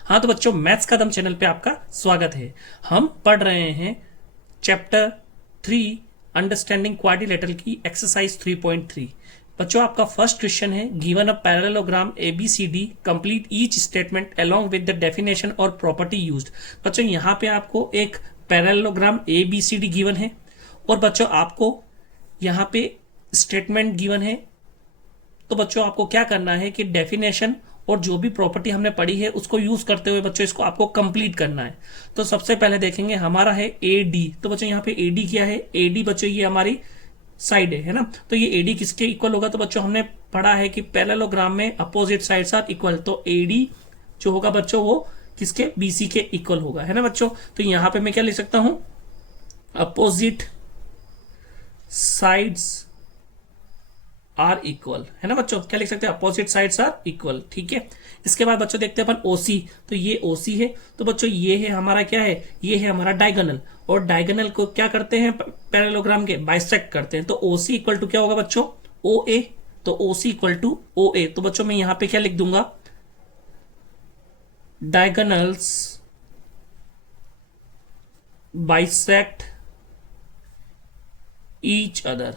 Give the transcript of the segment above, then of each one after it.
हाँ तो बच्चों, मैथ्स कदम चैनल पे आपका स्वागत है। हम पढ़ रहे हैं चैप्टर 3 अंडरस्टैंडिंग क्वाड्रिलेटरल की एक्सरसाइज 3.3। बच्चों, आपका फर्स्ट क्वेश्चन है given a parallelogram ABCD complete each statement along with the definition और प्रॉपर्टी यूज्ड। बच्चों, यहाँ पे आपको एक पैरेललोग्राम ABCD गिवन है और बच्चों आपको यहाँ पे स्टेटमेंट गिवन है। तो बच्चों आपको क्या करना है कि डेफिनेशन और जो भी प्रॉपर्टी हमने पढ़ी है उसको यूज करते हुए बच्चों इसको आपको कंप्लीट करना है। तो सबसे पहले देखेंगे हमारा है AD। तो बच्चों यहाँ पे AD क्या है? AD बच्चों ये हमारी साइड है ना। तो ये AD किसके इक्वल होगा? तो बच्चों हमने पढ़ा है कि पैरेललोग्राम में अपोजिट साइड्स आर इक्वल। तो AD जो होगा बच्चों वो किसके? BC के इक्वल होगा, है ना बच्चों। तो यहाँ पे मैं क्या लिख सकता हूं? अपोजिट साइड्स आर इक्वल, है ना बच्चों। क्या लिख सकते हैं? Opposite sides are equal. ठीक है। इसके बाद बच्चों देखते हैं अपन OC। तो ये OC है। तो बच्चों ये है हमारा क्या है? ये है हमारा डायगोनल। और डायगोनल को क्या करते हैं? पैरेललोग्राम के बाइसेक्ट करते हैं। तो OC इक्वल टू क्या होगा बच्चों? OA। तो OC इक्वल टू OA। तो बच्चों मैं यहां पे क्या लिख दूंगा? Diagonals bisect each other.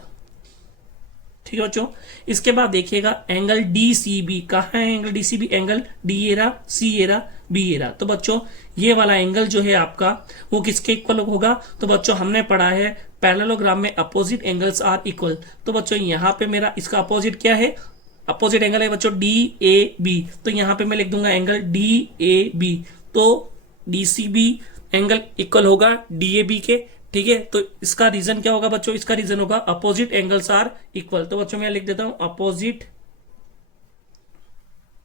ठीक है बच्चों। इसके बाद देखिएगा एंगल DCB। कहाँ है angle DCB? Angle D era, C era, B era. तो बच्चों ये वाला एंगल जो है आपका वो किसके इक्वल होगा? तो बच्चों हमने पढ़ा है पैरेललोग्राम में अपोजिट एंगल्स आर इक्वल। तो बच्चों यहाँ पे मेरा इसका अपोजिट क्या है? अपोजिट एंगल है बच्चों DAB। तो यहाँ पे मैं लिख दूंगा एंगल DAB। तो DCB एंगल इक्वल होगा DAB के। ठीक है। तो इसका रीजन क्या होगा बच्चों? इसका रीजन होगा अपोजिट एंगल्स आर इक्वल। तो बच्चों मैं लिख देता हूं अपोजिट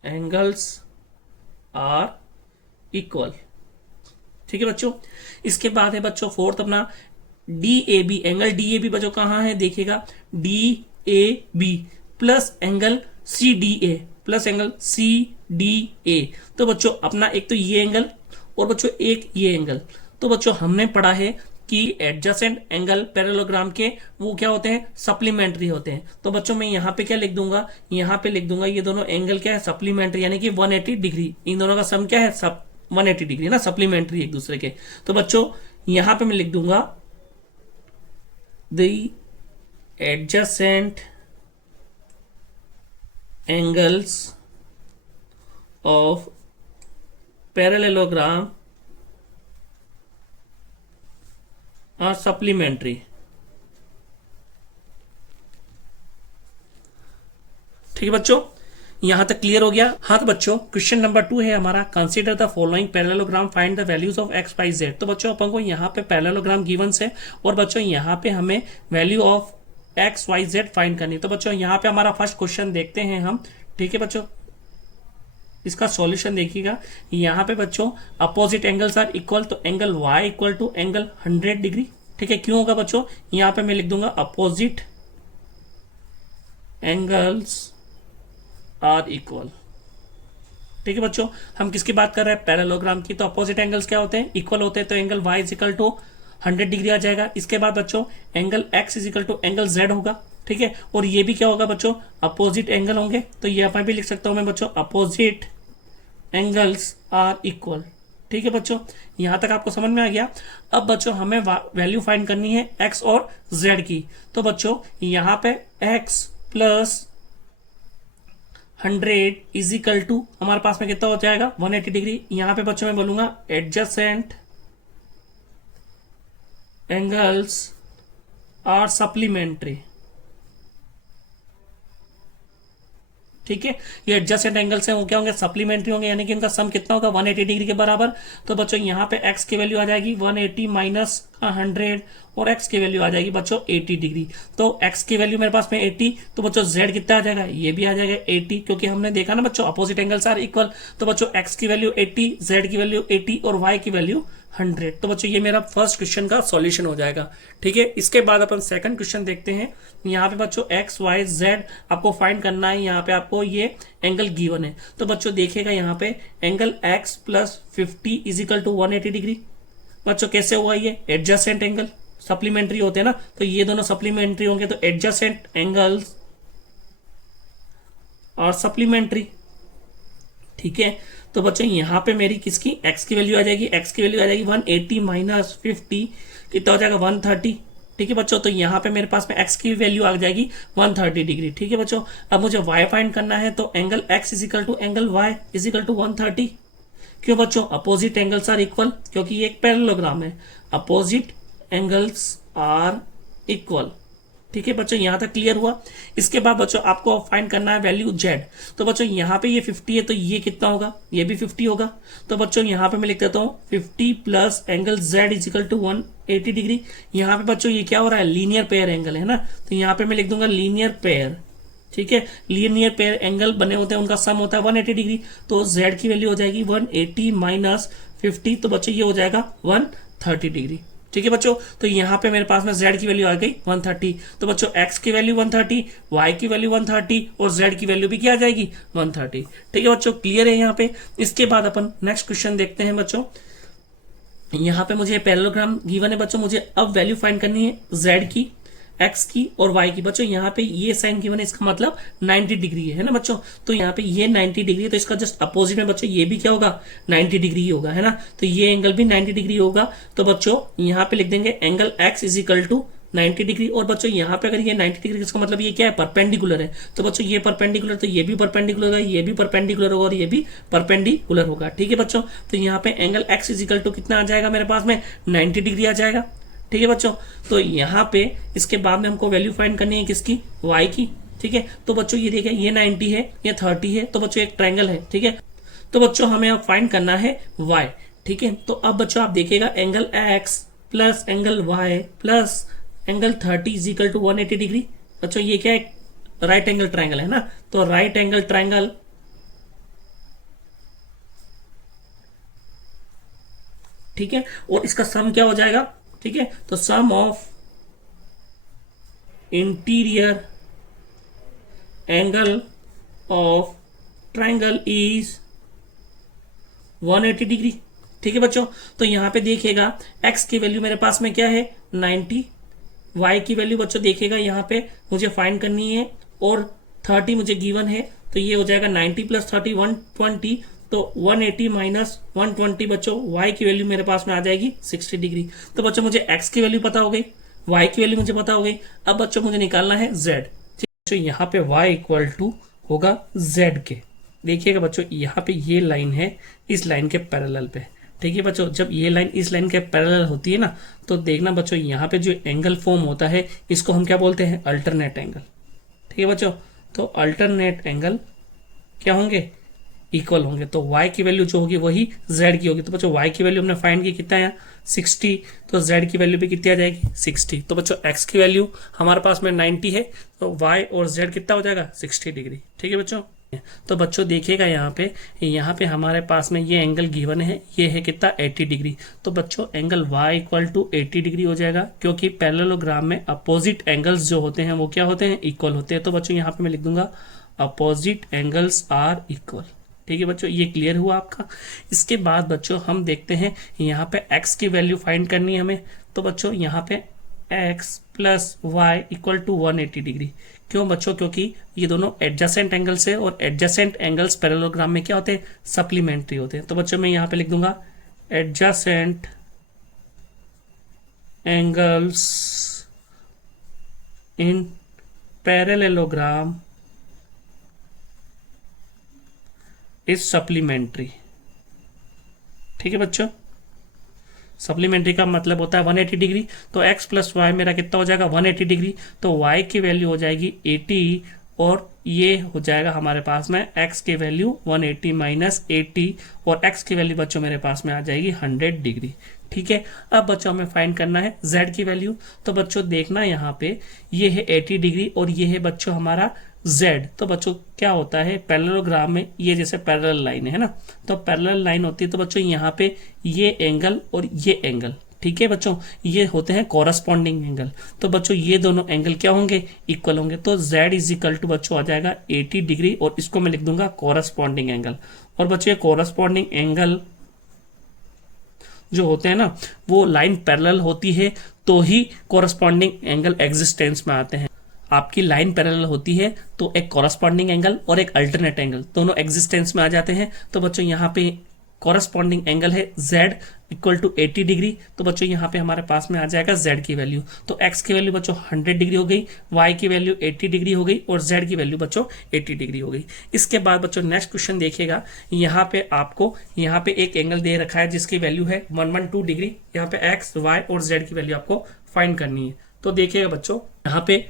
एंगल्स आर इक्वल। ठीक है बच्चों। इसके बाद है बच्चों फोर्थ अपना DAB। एंगल DAB बच्चों कहां है? देखिएगा DAB plus angle CDA plus angle CDA। तो बच्चों अपना एक तो ये एंगल और बच्चों एक ये एंगल। तो बच्चों हमने पढ़ा है कि एडजेसेंट एंगल पैरेललोग्राम के वो क्या होते हैं? सप्लीमेंट्री होते हैं। तो बच्चों मैं यहाँ पे क्या लिख दूंगा? यहाँ पे लिख दूंगा ये दोनों एंगल क्या है? सप्लीमेंट्री, यानी कि 180 डिग्री। इन दोनों का सम क्या है? 180 डिग्री ना, सप्लीमेंट्री एक दूसरे के। तो बच्चों यहां पे मैं लिख दूंगा the adjacent angles of parallelogram are supplementary. ठीक है बच्चों, यहां तक क्लियर हो गया? हाँ तो बच्चों क्वेश्चन नंबर 2 है हमारा consider the following parallelogram find the values of x y z। तो बच्चों अपन को यहाँ पे पैरेललोग्राम गिवंस है और बच्चों यहाँ पे हमें value of x y z find करनी। तो बच्चों यहाँ पे हमारा फर्स्ट क्वेश्चन देखते हैं हम। ठीक है बच्चों, इसका सॉल्यूशन देखिएगा। यहाँ पे बच्चों अपोजिट एंगल्स आर इक्वल। तो angle y equal to angle 100 degree. ठीक है। क्यों होगा बच्चों? यहाँ पे मैं लिख दूंगा अपोजिट एंगल्स आर इक्वल। ठीक है बच्चों, हम किसकी बात कर रहे हैं? पैरेललोग्राम की। तो अपोजिट एंगल्स क्या होते हैं? इक्वल होते हैं। तो angle y is equal to 100 degree आ जाएगा। इसके बाद बच्चों angle x is equal to angle z होगा। ठीक है। और ये भी क्या होगा बच्चों? अपोजिट एंगल होंगे। तो ये अपन भी लिख सकता हूं मैं बच्चों अपोजिट एंगल्स आर इक्वल। ठीक है बच्चों, यहां तक आपको समझ में आ गया। अब बच्चों हमें वैल्यू फाइंड करनी है x और z की। तो बच्चों यहां पे x plus 100 is equal to हमारे पास में कितना हो जाएगा? 180 डिग्री। यहां पे बच्चों मैं बोलूंगा एडजेसेंट एंगल्स आर सप्लीमेंट्री। ठीक है। ये एडजेसेंट एंगल्स हैं वो क्या होंगे? सप्लीमेंट्री होंगे, यानी कि इनका सम कितना होगा? 180 डिग्री के बराबर। तो बच्चों यहाँ पे x की वैल्यू आ जाएगी 180 माइनस 100 और x की वैल्यू आ जाएगी बच्चों 80 डिग्री। तो x की वैल्यू मेरे पास में 80। तो बच्चों z कितना आ जाएगा? ये भी आ जाएगा 80, क्योंकि हमने देखा ना बच्चों अपोजिट एंगल्स आर इक्वल। तो बच्चों x की वैल्यू 80, z की वैल्यू 80 और y की वैल्यू 100। तो बच्चों ये मेरा फर्स्ट क्वेश्चन का सॉल्यूशन हो जाएगा। ठीक है। इसके बाद अपन सेकंड क्वेश्चन देखते हैं। यहाँ पे बच्चों x y z आपको फाइंड करना है। यहाँ पे आपको ये एंगल गिवन है। तो बच्चों देखिएगा यहाँ पे angle x plus 50 is equal to 180 degree. बच्चों कैसे हुआ? ये एडजेसेंट एंगल सप्लीमेंट्री होते हैं ना, तो ये दोनों सप्लीमेंट्री होंगे। तो एडजेसेंट एंगल्स और सप्लीमेंट्री। ठीक है। तो बच्चों यहाँ पे मेरी किसकी x की वैल्यू आ जाएगी, x की वैल्यू आ जाएगी 180 माइनस 50 कितना हो जाएगा 130। ठीक है बच्चों, तो यहाँ पे मेरे पास में x की वैल्यू आ जाएगी 130 डिग्री। ठीक है बच्चों, अब मुझे y फाइंड करना है, तो angle x is equal to angle y is equal to 130। क्यों बच्चों, अपोजिट एंगल्स आर इक्वल, क्योंकि ये एक पैरेललोग्राम है, अपोजिट एंगल्स आर इक्वल। ठीक है बच्चों, यहां तक क्लियर हुआ। इसके बाद बच्चों आपको फाइंड करना है वैल्यू z। तो बच्चों यहाँ पे ये 50 है, तो ये कितना होगा, ये भी 50 होगा। तो बच्चों यहाँ पे मैं लिख देता हूँ 50 plus angle z is equal to 180 degree. यहाँ पे बच्चों ये क्या हो रहा है, लीनियर पेयर एंगल है ना, तो यहाँ पे मैं लिख दूंगा लीनियर पेयर। ठीक है, लीनियर पेयर एंगल बने होते हैं, उनका सम होता है 180 डिग्री। तो z की वैल्यू हो जाएगी 180 माइनस 50, तो बच्चों ये हो जाएगा 130 डिग्री। ठीक है बच्चों, तो यहाँ पे मेरे पास में z की वैल्यू आ गई 130। तो बच्चों x की वैल्यू 130, y की वैल्यू 130 और z की वैल्यू भी क्या आ जाएगी 130। ठीक है बच्चों, क्लियर है यहाँ पे। इसके बाद अपन नेक्स्ट क्वेश्चन देखते हैं बच्चों। यहाँ पे मुझे पैरेललोग्राम गिवन है बच्चों, मुझे अब वैल्यू फाइंड करनी है z की, x की और y की। बच्चों यहाँ पे ये साइन गिवन है, इसका मतलब 90 डिग्री है ना बच्चों। तो यहाँ पे ये 90 डिग्री है, तो इसका जस्ट अपोजिट में बच्चों ये भी क्या होगा 90 डिग्री होगा, है ना। तो ये एंगल भी 90 डिग्री होगा। तो बच्चों यहाँ पे लिख देंगे angle x is equal to 90 degree. और बच्चों यहाँ पे अगर ये 90 डिग्री, इसका मतलब ये क्या है, परपेंडिकुलर है। तो बच्चों ये परपेंडिकुलर, तो ये भी परपेंडिकुलर होगा, ये भी परपेंडिकुलर होगा और ये भी परपेंडिकुलर होगा। ठीक है बच्चों, तो यहाँ पे angle x is equal to कितना आ जाएगा मेरे पास में 90 डिग्री आ जाएगा। ठीक है बच्चों, तो यहाँ पे इसके बाद में हमको वैल्यू फाइंड करनी है किसकी, y की। ठीक है, तो बच्चों ये देखिए ये 90 है, ये 30 है, तो बच्चों एक ट्रायंगल है। ठीक है, तो बच्चों हमें अब फाइंड करना है y। ठीक है, तो अब बच्चों आप देखिएगा angle x plus angle y plus angle 30 is equal to 180 degree. बच्चों ये क्या है, राइट एंगल ट्रायंगल है ना, तो राइट एंगल ट्रायंगल ठीक है, और इसका सम क्या हो जाएगा। ठीक है, तो sum of interior angle of triangle is 180 degree. ठीक है बच्चों, तो यहां पे देखिएगा x की वैल्यू मेरे पास में क्या है 90, y की वैल्यू बच्चों देखिएगा यहाँ पे मुझे फाइंड करनी है और 30 मुझे गिवन है, तो ये हो जाएगा 90 प्लस 30 120, तो 180 माइनस 120 बच्चों y की वैल्यू मेरे पास में आ जाएगी 60 डिग्री। तो बच्चों मुझे x की वैल्यू पता हो गई, y की वैल्यू मुझे पता हो गई। अब बच्चों मुझे निकालना है z। बच्चों यहाँ पे y इक्वल टू होगा z के। देखिएगा बच्चों यहाँ पे ये लाइन है इस लाइन के पैरेलल पे। ठीक है बच्चों, जब ये लाइन इस लाइन के पैरेलल होती है ना, तो देखना बच्चों यहाँ पे जो एंगल फॉर्म होता है इसको हम क्या बोलते हैं, अल्टरनेट एंगल। ठीक है बच्चों, तो अल्टरनेट एंगल क्या होंगे, इक्वल होंगे। तो y की वैल्यू जो होगी वही z की होगी। तो बच्चों y की वैल्यू हमने फाइंड की कितना है 60, तो z की वैल्यू भी कितनी आ जाएगी 60। तो बच्चों x की वैल्यू हमारे पास में 90 है, तो y और z कितना हो जाएगा 60 डिग्री। ठीक है बच्चों, तो बच्चों देखिएगा यहाँ पे हमारे पास में ये एंगल गिवन है, ये है कितना 80 डिग्री। तो बच्चों angle y equal to 80 degree हो जाएगा, क्योंकि पैरेललोग्राम में अपोजिट एंगल्स जो होते हैं वो क्या होते हैं, इक्वल होते हैं। तो बच्चों यहाँ पे मैं लिख दूंगा अपोजिट एंगल्स आर इक्वल। ठीक है बच्चों, ये क्लियर हुआ आपका। इसके बाद बच्चों हम देखते हैं यहाँ पे x की वैल्यू फाइंड करनी है हमें। तो बच्चों यहाँ पे x plus Y equal to 180 degree. क्यों बच्चों, क्योंकि ये दोनों एडजेसेंट एंगल्स है और एडजेसेंट एंगल्स पैरेललोग्राम में क्या होते हैं, सप्लीमेंट्री होते हैं। तो बच्चों मैं यहाँ पे लिख दूंगा adjacent angles in parallelogram is supplementary. ठीक है बच्चों, सप्लीमेंट्री का मतलब होता है 180 डिग्री। तो x प्लस वाई मेरा कितना हो जाएगा 180 डिग्री, तो y की वैल्यू हो जाएगी 80 और ये हो जाएगा हमारे पास में x की वैल्यू 180 माइनस 80 और x की वैल्यू बच्चों मेरे पास में आ जाएगी 100 डिग्री। ठीक है, अब बच्चों हमें फाइंड करना है z की वैल्यू। तो बच्चों देखना यहाँ पे ये है 80 डिग्री और ये है बच्चों हमारा z। तो बच्चों क्या होता है पैरेललोग्राम में ये जैसे पैरेलल लाइन है ना, तो पैरेलल लाइन होती है। तो बच्चों यहाँ पे ये एंगल और ये एंगल, ठीक है बच्चों, ये होते हैं कॉरस्पॉन्डिंग एंगल। तो बच्चों ये दोनों एंगल क्या होंगे, इक्वल होंगे। तो z इज इक्वल टू बच्चों आ जाएगा 80 डिग्री और इसको मैं लिख दूंगा कॉरस्पॉन्डिंग एंगल। और बच्चों ये कॉरस्पॉन्डिंग एंगल जो होते हैं ना, वो लाइन पैरेलल होती है तो ही कॉरस्पॉन्डिंग एंगल एग्जिस्टेंस में आते हैं। आपकी लाइन पैरेलल होती है तो एक कॉरस्पॉन्डिंग एंगल और एक अल्टरनेट एंगल दोनों एग्जिस्टेंस में आ जाते हैं। तो बच्चों यहाँ पे कॉरस्पॉन्डिंग एंगल है z इक्वल टू 80 डिग्री। तो बच्चों यहाँ पे हमारे पास में आ जाएगा z की वैल्यू। तो x की वैल्यू बच्चों 100 डिग्री हो गई, y की वैल्यू 80 डिग्री हो गई और z की वैल्यू बच्चों 80 डिग्री हो गई। इसके बाद बच्चों नेक्स्ट क्वेश्चन देखिएगा, यहाँ पे आपको यहाँ पे एक एंगल दे रखा है जिसकी वैल्यू है 112 डिग्री। यहाँ पे x, y और z की वैल्यू आपको फाइंड करनी है। तो देखिएगा बच्चों, यहाँ पे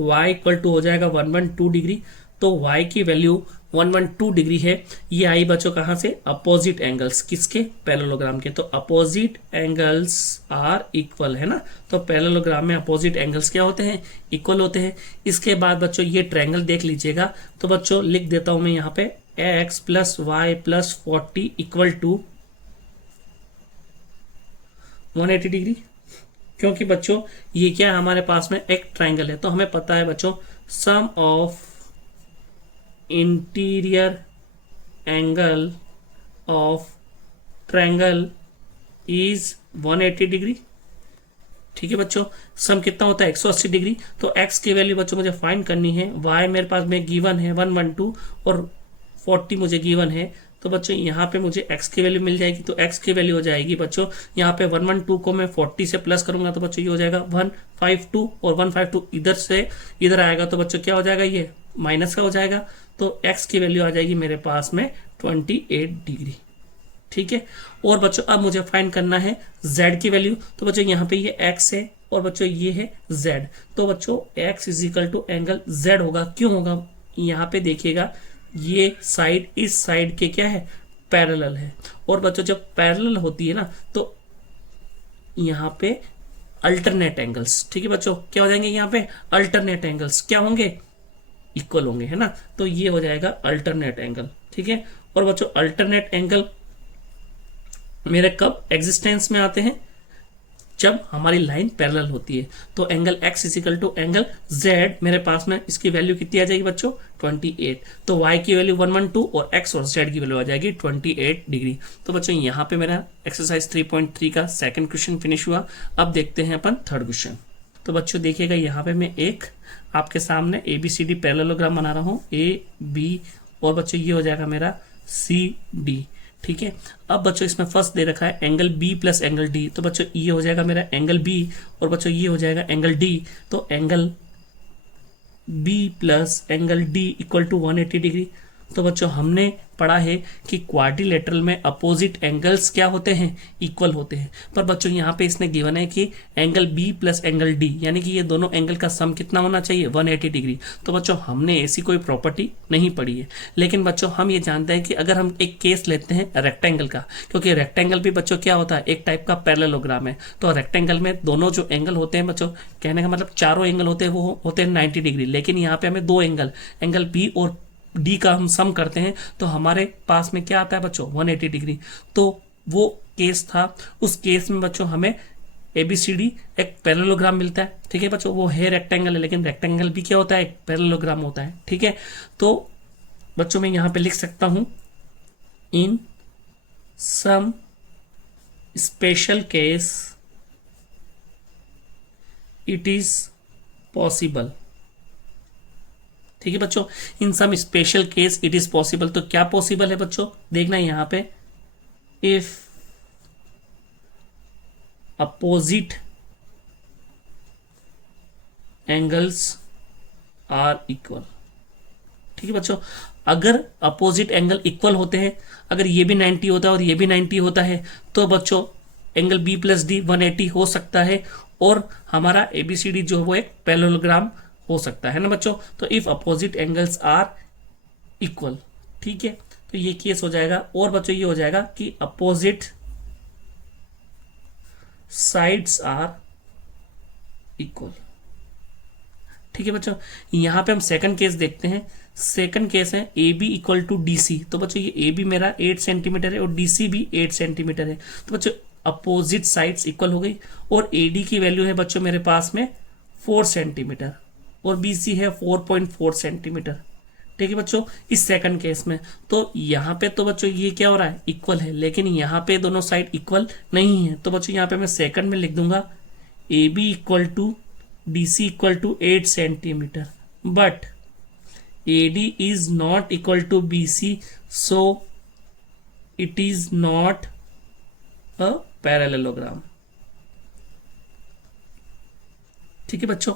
y इक्वल टू हो जाएगा 112 डिग्री। तो y की वैल्यू 112 डिग्री है। ये आई बच्चों कहाँ से? अपोजिट एंगल्स, किसके? पैरेललोग्राम के। तो अपोजिट एंगल्स आर इक्वल, है ना। तो पैरेललोग्राम में अपोजिट एंगल्स क्या होते हैं? इक्वल होते हैं। इसके बाद बच्चों ये ट्रायंगल देख लीजिएगा। तो बच्चों लिख देता हूं मैं यहाँ पे x plus Y plus 40 equal to 180 degree. क्योंकि बच्चों ये क्या है, हमारे पास में एक ट्रायंगल है। तो हमें पता है बच्चों sum of interior angle of triangle is 180 degree. ठीक है बच्चों, सम कितना होता है? 180 डिग्री। तो x की वैल्यू बच्चों मुझे फाइंड करनी है। y मेरे पास में गिवन है 112 और 40 मुझे गिवन है। तो बच्चों यहाँ पे मुझे x की वैल्यू मिल जाएगी। तो x की वैल्यू हो जाएगी बच्चों, यहाँ पे 112 को मैं 40 से प्लस करूंगा तो बच्चों ये हो जाएगा 152 और 152 इधर से इधर आएगा तो बच्चों क्या हो जाएगा? ये माइनस का हो जाएगा। तो x की वैल्यू आ जाएगी मेरे पास में 28 डिग्री। ठीक है। और बच्चों अब मुझे फाइंड करना है z की वैल्यू। तो बच्चों यहाँ पे ये x है और बच्चों ये है z। तो बच्चों x is equal to angle z होगा। क्यों होगा? यहाँ पे देखिएगा ये साइड इस साइड के क्या है? पैरेलल है। और बच्चों जब पैरेलल होती है ना तो यहाँ पे अल्टरनेट एंगल्स, ठीक है बच्चों, क्या हो जाएंगे? यहाँ पे अल्टरनेट एंगल्स क्या होंगे? इक्वल होंगे, है ना। तो ये हो जाएगा अल्टरनेट एंगल। ठीक है। और बच्चों अल्टरनेट एंगल मेरे कब एग्जिस्टेंस में आते हैं? जब हमारी लाइन पैरेलल होती है। तो angle x is equal to angle z मेरे पास में इसकी वैल्यू कितनी आ जाएगी बच्चों? 28। तो y की वैल्यू 112 और x और z की वैल्यू आ जाएगी 28 डिग्री। तो बच्चों यहाँ पे मेरा एक्सरसाइज 3.3 का सेकंड क्वेश्चन फिनिश हुआ। अब देखते हैं अपन थर्ड क्वेश्चन। तो बच्चों देखिएगा यहाँ पे मैं एक आपके सामने ABCD पैरेललोग्राम बना रहा हूँ, AB और बच्चों ये हो जाएगा मेरा CD। ठीक है। अब बच्चों इसमें फर्स्ट दे रखा है angle B plus angle D। तो बच्चों ये हो जाएगा मेरा एंगल B और बच्चों ये हो जाएगा एंगल D। तो angle B plus angle D equal to 180 degree. तो बच्चों हमने पढ़ा है कि क्वाड्रिलेटरल में अपोजिट एंगल्स क्या होते हैं? इक्वल होते हैं। पर बच्चों यहाँ पे इसने गिवन है कि angle B plus angle D यानी कि ये दोनों एंगल का सम कितना होना चाहिए? 180 डिग्री। तो बच्चों हमने ऐसी कोई प्रॉपर्टी नहीं पढ़ी है, लेकिन बच्चों हम ये जानते हैं कि अगर हम एक केस लेते हैं रेक्टेंगल का, क्योंकि रेक्टेंगल भी बच्चों क्या होता है? एक टाइप का पैरेललोग्राम है। तो रेक्टेंगल में दोनों जो एंगल होते हैं बच्चों, कहने का मतलब चारों एंगल होते हैं वो होते हैं 90 डिग्री। लेकिन यहाँ पे हमें दो एंगल B और D का हम सम करते हैं तो हमारे पास में क्या आता है बच्चों? 180 डिग्री। तो वो केस था, उस केस में बच्चों हमें ABCD एक पैरेललोग्राम मिलता है। ठीक है बच्चों, वो है रेक्टेंगल है, लेकिन रेक्टेंगल भी क्या होता है? एक पैरेललोग्राम होता है। ठीक है। तो बच्चों मैं यहाँ पे लिख सकता हूं in some special case it is possible. ठीक है बच्चों, in some special case it is possible. तो क्या पॉसिबल है बच्चों? देखना यहाँ पे, if opposite angles are equal. ठीक है बच्चों, अगर अपोजिट एंगल इक्वल होते हैं, अगर ये भी 90 होता है और ये भी 90 होता है तो बच्चों एंगल B प्लस D 180 हो सकता है और हमारा ABCD जो है वो एक पैरेललोग्राम हो सकता है ना बच्चों। तो if opposite angles are equal, ठीक है, तो ये केस हो जाएगा। और बच्चों ये हो जाएगा कि अपोजिट साइड्स आर इक्वल। ठीक है बच्चों, यहां पे हम सेकंड केस देखते हैं। सेकंड केस है AB इक्वल टू DC। तो बच्चों ये AB मेरा 8 सेंटीमीटर है और DC भी 8 सेंटीमीटर है। तो बच्चों अपोजिट साइड्स इक्वल हो गई और AD की वैल्यू है बच्चों मेरे पास में 4 सेंटीमीटर और BC है 4.4 सेंटीमीटर। ठीक है बच्चों, इस सेकंड केस में तो यहाँ पे तो बच्चों ये क्या हो रहा है? इक्वल है, लेकिन यहाँ पे दोनों साइड इक्वल नहीं है। तो बच्चों यहाँ पे मैं सेकंड में लिख दूंगा AB equal to DC equal to 8 centimeter, but AD is not equal to BC, so it is not a parallelogram. ठीक है बच्चों,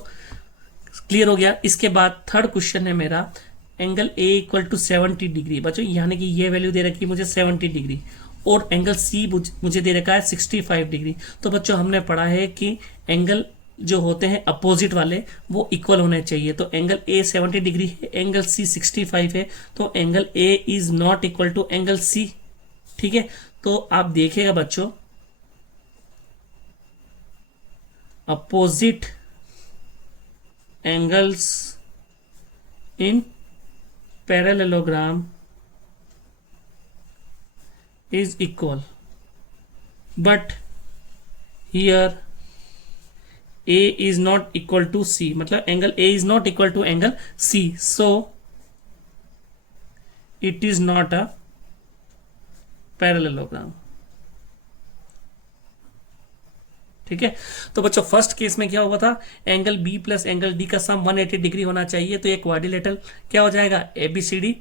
क्लियर हो गया। इसके बाद थर्ड क्वेश्चन है मेरा, angle A equal to 70 degree. बच्चों यानी कि ये वैल्यू दे रखी है मुझे 70 डिग्री, और एंगल C मुझे दे रखा है 65 डिग्री। तो बच्चों हमने पढ़ा है कि एंगल जो होते हैं अपोजिट वाले वो इक्वल होने चाहिए। तो एंगल A 70 डिग्री है, एंगल C 65 है, तो angle A is not equal to angle C। ठीक है, तो आप देखिएगा बच्चों, opposite angles in parallelogram is equal, but here A is not equal to C, मतलब angle A is not equal to angle C, so it is not a parallelogram। ठीक है, तो बच्चों फर्स्ट केस में क्या हुआ था, angle B plus angle D का सम 180 डिग्री होना चाहिए, तो ये क्वाड्रिलेटरल क्या हो जाएगा, ABCD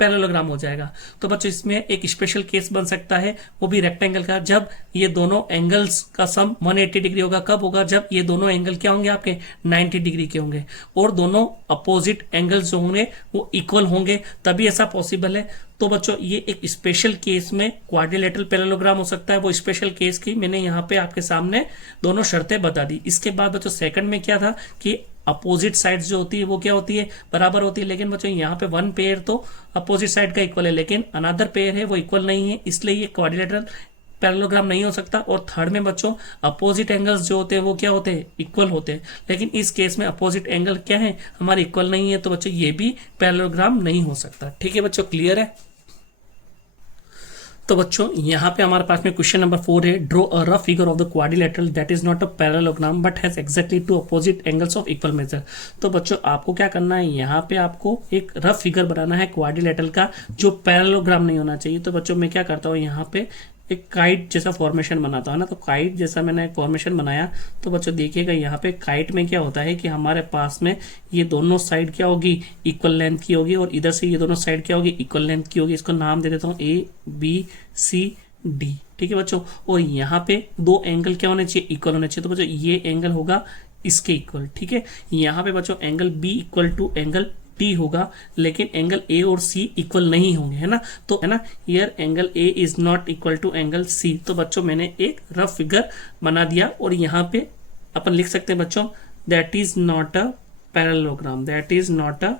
पैरेललोग्राम हो जाएगा। तो बच्चों इसमें एक स्पेशल केस बन सकता है, वो भी रेक्टेंगल का, जब ये दोनों एंगल्स का सम 180 डिग्री होगा। कब होगा, जब ये दोनों एंगल क्या होंगे आपके 90 डिग्री के होंगे, और दोनों अपोजिट एंगल्स जो होंगे वो इक्वल होंगे, तभी ऐसा पॉसिबल है। तो बच्चों ये एक स्पेशल केस में क्वाड्रिलेटरल पैरेललोग्राम हो सकता है। वो स्पेशल केस की मैंने यहाँ पे आपके सामने दोनों शर्तें बता दी। इसके बाद बच्चों सेकंड में क्या था कि अपोजिट साइड्स जो होती है वो क्या होती है, बराबर होती है। लेकिन बच्चों यहाँ पे वन पेयर तो अपोजिट साइड का इक्वल है, लेकिन अनदर पेयर है वो इक्वल नहीं है, इसलिए ये क्वाड्रिलेटरल पैरेललोग्राम नहीं हो सकता। और थर्ड में बच्चों अपोजिट एंगल्स जो होते हैं वो क्या होते हैं, इक्वल होते हैं, लेकिन इस केस में अपोजिट एंगल क्या है, हमारे इक्वल नहीं है, तो बच्चों ये भी पैरेललोग्राम नहीं हो सकता। ठीक है बच्चों, क्लियर है। तो बच्चों यहाँ पे हमारे पास में क्वेश्चन नंबर 4 है, draw a rough figure of the quadrilateral that is not a parallelogram but has exactly two opposite angles of equal measure. तो बच्चों आपको क्या करना है, यहाँ पे आपको एक रफ फिगर बनाना है क्वाड्रिलेटरल का जो पैरेललोग्राम नहीं होना चाहिए। तो बच्चों मैं क्या करता हूँ, यहाँ पे एक काइट जैसा फॉर्मेशन बनाता है ना, तो काइट जैसा मैंने एक फॉर्मेशन बनाया। तो बच्चों देखिएगा यहाँ पे काइट में क्या होता है कि हमारे पास में ये दोनों साइड क्या होगी, इक्वल लेंथ की होगी, और इधर से ये दोनों साइड क्या होगी, इक्वल लेंथ की होगी। इसको नाम दे देता हूँ ABCD। ठीक है बच्चों, और यहाँ पे दो एंगल क्या होने चाहिए, इक्वल होने चाहिए। तो बच्चों ये एंगल होगा इसके इक्वल। ठीक है, यहाँ पे बच्चों angle B equal to angle T होगा, लेकिन एंगल A और C इक्वल नहीं होंगे, है ना। तो है ना, here angle A is not equal to angle C। तो बच्चों मैंने एक रफ फिगर बना दिया, और यहाँ पे अपन लिख सकते हैं बच्चों, that is not a parallelogram, that is not a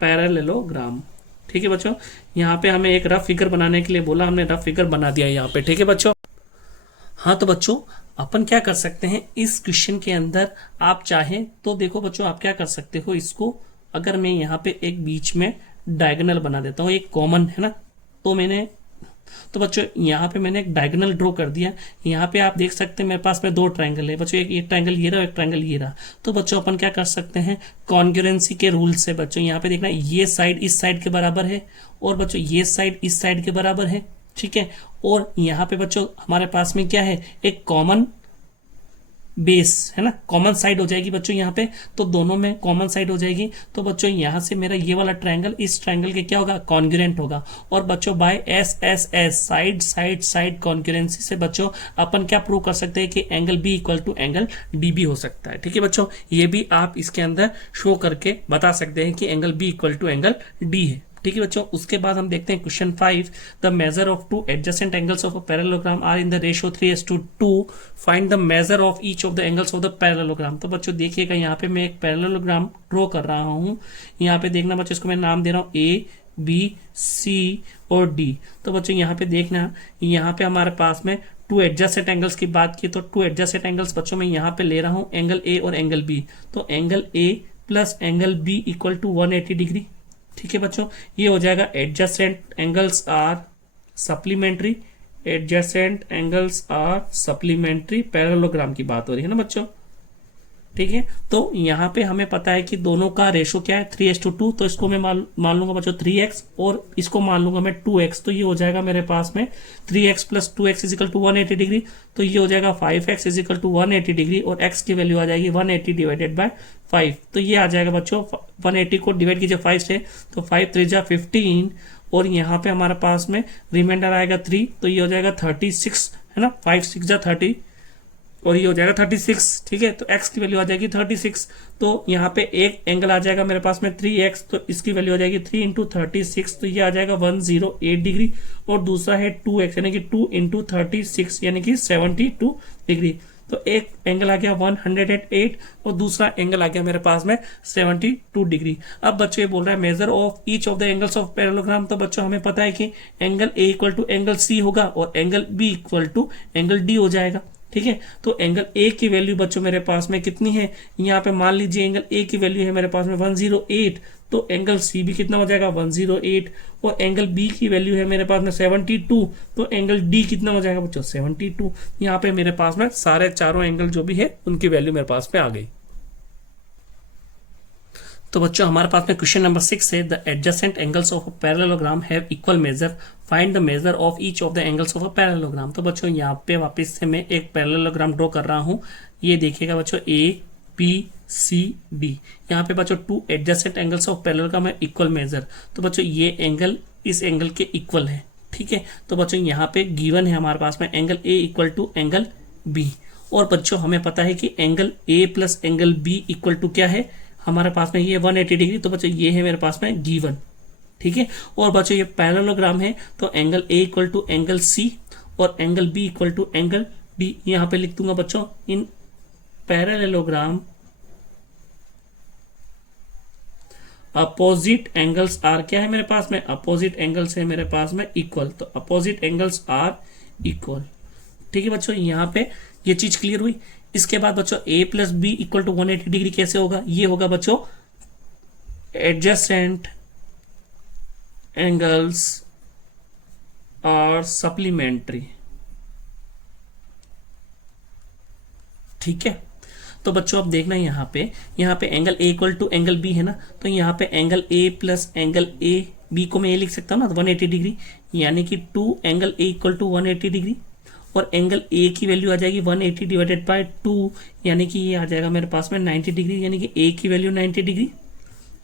parallelogram. ठीक है बच्चों, यहाँ पे हमें एक रफ फिगर बनाने के लिए बोला, हमने रफ फिगर बना दिया यहाँ पे। ठीक है बच्चों, हाँ तो बच्चों अपन क्या कर सकते हैं इस क्वेश्चन के अंदर, आप चाहें तो देखो बच्चों आप क्या कर सकते हो, इसको अगर मैं यहाँ पे एक बीच में डायगोनल बना देता हूँ, एक कॉमन है ना, तो बच्चों यहाँ पे मैंने एक डायगोनल ड्रॉ कर दिया। यहाँ पे आप देख सकते हैं मेरे पास में दो ट्रायंगल है बच्चों, एक ट्रायंगल ये रहा, एक ट्रायंगल ये रहा। तो बच्चों अपन क्या कर सकते हैं, कॉन्ग्रुएंसी के रूल से बच्चों यहाँ पे देखना, ये साइड इस साइड के बराबर है, और बच्चों ये साइड इस साइड के बराबर है। ठीक है, और यहाँ पे बच्चों हमारे पास में क्या है, एक कॉमन बेस है ना, कॉमन साइड हो जाएगी बच्चों यहाँ पे, तो दोनों में कॉमन साइड हो जाएगी। तो बच्चों यहाँ से मेरा ये वाला ट्रायंगल इस ट्रायंगल के क्या होगा, कॉन्ग्रुएंट होगा। और बच्चों by S side side side congruency से बच्चों अपन क्या प्रूव कर सकते हैं कि angle B equal to angle DB हो सकता है। ठीक है बच्चों, ये भी आप इसके अंदर शो करके बता सकते हैं कि angle B equal to angle D है। ठीक है बच्चों, उसके बाद हम देखते हैं question 5, the measure of two adjacent angles of a parallelogram are in the ratio 3:2, find the measure of each of the angles of the parallelogram. तो बच्चों देखिएगा यहाँ पे मैं एक पैरेललोग्राम ड्रॉ कर रहा हूँ। यहाँ पे देखना बच्चों, इसको मैं नाम दे रहा हूँ ABC और D। तो बच्चों यहाँ पे देखना, यहाँ पे हमारे पास में टू एडजेसेंट एंगल्स की बात की, तो टू एडजेसेंट एंगल्स बच्चों मैं यहाँ पे ले रहा हूँ एंगल A और एंगल B। तो angle A plus angle B equal to 180 degree. ठीक है बच्चों, ये हो जाएगा adjacent angles are supplementary, adjacent angles are supplementary, parallelogram की बात हो रही है ना बच्चों। ठीक है। तो यहाँ पे हमें पता है कि दोनों का रेशो क्या है 3:2, तो इसको मैं मान लूंगा बच्चों 3x और इसको मान लूंगा मैं 2x, तो ये हो जाएगा मेरे पास में 3x plus 2x is equal to 180 degree, तो ये हो जाएगा 5x इजिकल टू 180 डिग्री और x की वैल्यू आ जाएगी 180 डिवाइडेड बाय 5, तो ये आ जाएगा बच्चों 180 को डिवाइड कीजिए 5 से, तो 5 3 जा 15 और यहाँ पे हमारे पास में रिमाइंडर आएगा 3, तो ये हो जाएगा 36 है ना, 5 6 जा 30 और ये हो जाएगा 36, ठीक है। तो x की वैल्यू आ जाएगी 36, तो यहाँ पे एक एंगल आ जाएगा मेरे पास में 3x, तो इसकी वैल्यू आ जाएगी 3 इंटू 36, तो ये आ जाएगा 108 डिग्री और दूसरा है 2x यानी कि 2 इंटू 36 यानी कि 72 डिग्री, तो एक एंगल आ गया 108 और दूसरा एंगल आ गया मेरे पास में 72 डिग्री। अब बच्चों ये बोल रहा है measure of each of the angles of parallelogram, तो बच्चों हमें पता है कि angle A equal to angle C होगा और angle B equal to angle D हो जाएगा, ठीक है। तो एंगल A की वैल्यू बच्चों मेरे पास में कितनी है, यहाँ पे मान लीजिए एंगल A की वैल्यू है मेरे पास में 108, तो एंगल C भी कितना हो जाएगा 108 और एंगल B की वैल्यू है मेरे पास में 72, तो एंगल D कितना हो जाएगा बच्चों 72। यहाँ पे मेरे पास में सारे चारों एंगल जो भी है उनकी वैल्यू मेरे पास में आ गई। तो बच्चों हमारे पास में क्वेश्चन नंबर 6 है the adjacent angles of a parallelogram have equal major, find the measure of each of the angles of a parallelogram. तो बच्चों यहाँ पे वापस से मैं एक पैरेललोग्राम ड्रॉ कर रहा हूँ, ये देखिएगा बच्चों ABCD, यहाँ पे बच्चों 2 एडजेसेंट एंगल्स ऑफ पैरेललोग्राम है इक्वल मेजर, तो बच्चों ये एंगल इस एंगल के इक्वल है, ठीक है। तो बच्चों यहाँ पे गिवन है हमारे पास में angle A equal to angle B, और बच्चों हमें पता है कि angle A plus angle B equal to क्या है हमारे पास में ये 180 डिग्री, तो बच्चों ये है मेरे पास में गिवन, ठीक है। और बच्चों ये पैरेललोग्राम है, तो angle A equal to angle C और angle B equal to angle B, यहाँ पे लिख दूंगा बच्चों in parallelogram opposite angles are क्या है मेरे पास में, अपोजिट एंगल्स है मेरे पास में इक्वल, तो अपोजिट एंगल्स आर इक्वल, ठीक है बच्चों। यहाँ पे ये चीज क्लियर हुई। इसके बाद बच्चों A plus B equal to 180 degree कैसे होगा, ये होगा बच्चों एडजेसेंट एंगल्स आर सप्लीमेंट्री, ठीक है। तो बच्चों अब देखना यहाँ पे angle A equal to angle B है ना, तो यहाँ पे angle A plus angle A B को मैं ये लिख सकता हूँ ना 180 डिग्री, यानी कि 2 angle A equal to 180 degree और एंगल A की वैल्यू आ जाएगी 180 डिवाइडेड बाय 2, यानी कि ये आ जाएगा मेरे पास में 90 डिग्री, यानी कि A की वैल्यू 90 डिग्री,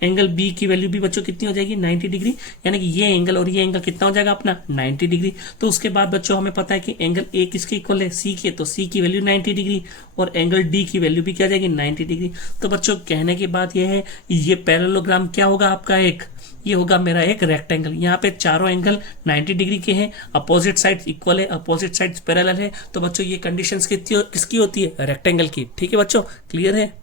एंगल B की वैल्यू भी बच्चों कितनी हो जाएगी 90 डिग्री, यानी कि ये एंगल और ये एंगल कितना हो जाएगा अपना 90 डिग्री। तो उसके बाद बच्चों हमें पता है कि एंगल A किसके इक्वल है C के, तो C की वैल्यू 90 डिग्री और एंगल D की वैल्यू भी क्या जाएगी 90 डिग्री। तो बच्चों कहने की बात यह है ये पैरेललोग्राम क्या होगा आपका, ये होगा मेरा एक रेक्टेंगल। यहाँ पे चारों एंगल 90 डिग्री के हैं, अपोजिट साइड्स इक्वल है, अपोजिट साइड्स पैरेलल है, तो बच्चों ये कंडीशंस किसकी होती है, रेक्टेंगल की, ठीक है बच्चों, क्लियर है।